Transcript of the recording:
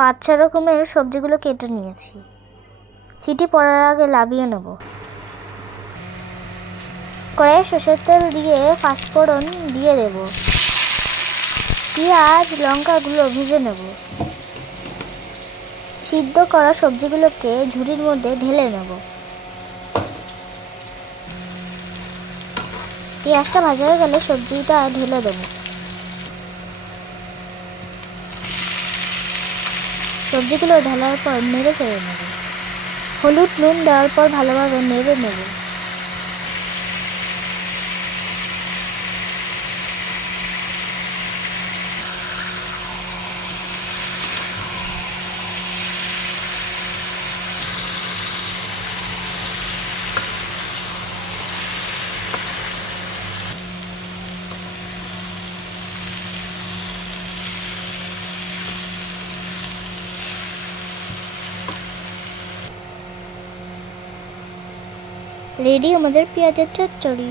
5-6 রকমের সবজিগুলো কেটে নিয়েছি। সিটি পড়ার আগে নামিয়ে নেব। কড়াইয়ে সরষের তেল দিয়ে পাঁচফোড়ন দিয়ে দেব। পেঁয়াজ লঙ্কাগুলো ভেজে নেব। সিদ্ধ করা সবজিগুলোকে ঝুড়ির মধ্যে ঢেলে নেব। পেঁয়াজটা ভাজা হয়ে গেলে সবজিটা ঢেলে দেবো। সবজিগুলো ঢালার পর নেড়ে চেড়ে নেব। হলুদ নুন দেওয়ার পর ভালোভাবে নেড়ে নেব। রেডি আমাদের পেঁয়াজের চচ্চড়ি।